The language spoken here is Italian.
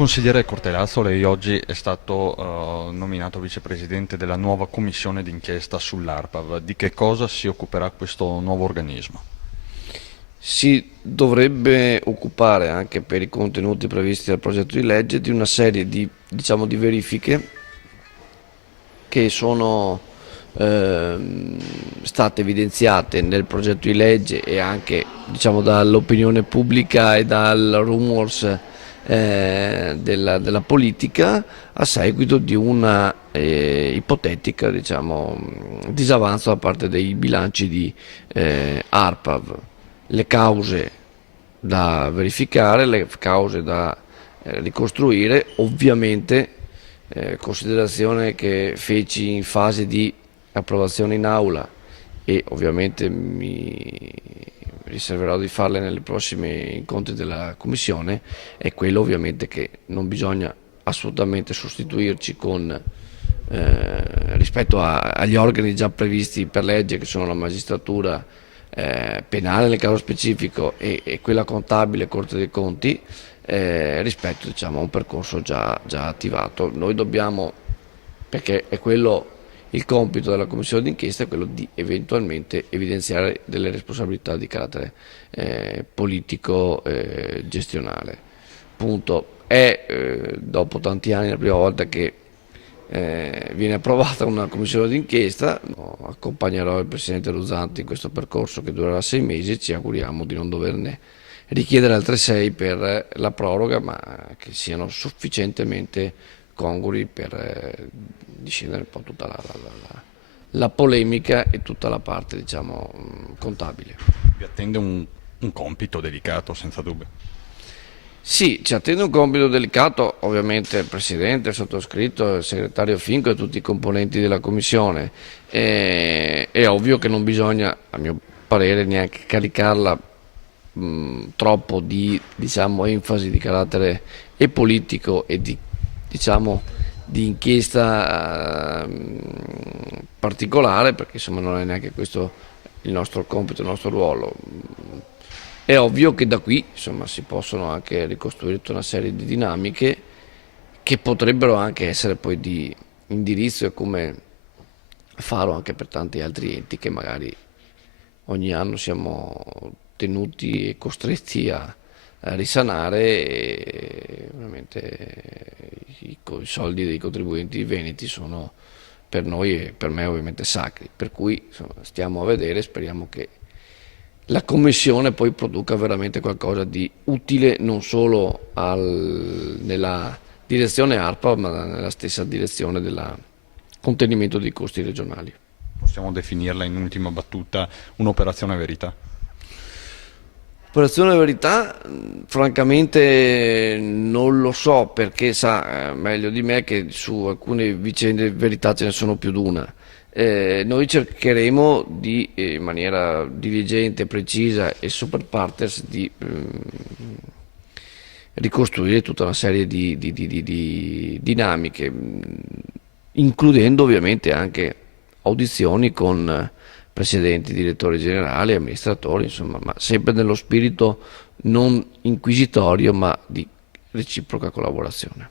Consigliere Cortellazzo, lei oggi è stato nominato vicepresidente della nuova commissione d'inchiesta sull'ARPAV. Di che cosa si occuperà questo nuovo organismo? Si dovrebbe occupare, anche per i contenuti previsti dal progetto di legge, di una serie di, di verifiche che sono state evidenziate nel progetto di legge e anche dall'opinione pubblica e dal rumors della politica a seguito di una ipotetica disavanzo da parte dei bilanci di ARPAV. Le cause da verificare, le cause da ricostruire, ovviamente considerazione che feci in fase di approvazione in aula e ovviamente mi riserverò di farle nei prossimi incontri della Commissione, è quello ovviamente che non bisogna assolutamente sostituirci con rispetto agli organi già previsti per legge, che sono la magistratura penale nel caso specifico e quella contabile, Corte dei Conti, rispetto a un percorso già attivato. Noi dobbiamo, perché è quello il compito della commissione d'inchiesta, è quello di eventualmente evidenziare delle responsabilità di carattere politico gestionale. Punto. Dopo tanti anni la prima volta che viene approvata una commissione d'inchiesta. Accompagnerò il Presidente Ruzzanti in questo percorso che durerà 6 mesi e ci auguriamo di non doverne richiedere altre 6 per la proroga, ma che siano sufficientemente congrui per discendere un po' tutta la polemica e tutta la parte contabile. Vi attende un compito delicato, senza dubbio. Sì, ci attende un compito delicato, ovviamente il Presidente, il sottoscritto, il segretario Finco e tutti i componenti della Commissione. È ovvio che non bisogna, a mio parere, neanche caricarla troppo di enfasi di carattere e politico e di inchiesta particolare, perché insomma non è neanche questo il nostro compito, il nostro ruolo. È ovvio che da qui si possono anche ricostruire tutta una serie di dinamiche che potrebbero anche essere poi di indirizzo e come faro anche per tanti altri enti che magari ogni anno siamo tenuti e costretti a risanare e ovviamente i soldi dei contribuenti veneti sono per noi e per me ovviamente sacri, per cui stiamo a vedere, speriamo che la Commissione poi produca veramente qualcosa di utile non solo nella direzione ARPA, ma nella stessa direzione del contenimento dei costi regionali. Possiamo definirla in ultima battuta un'operazione verità. Operazione Verità, francamente non lo so perché sa meglio di me che su alcune vicende verità ce ne sono più di una. Noi cercheremo in maniera diligente, precisa e super partes di ricostruire tutta una serie di dinamiche, includendo ovviamente anche audizioni con presidenti, direttori generali, amministratori, insomma, ma sempre nello spirito non inquisitorio ma di reciproca collaborazione.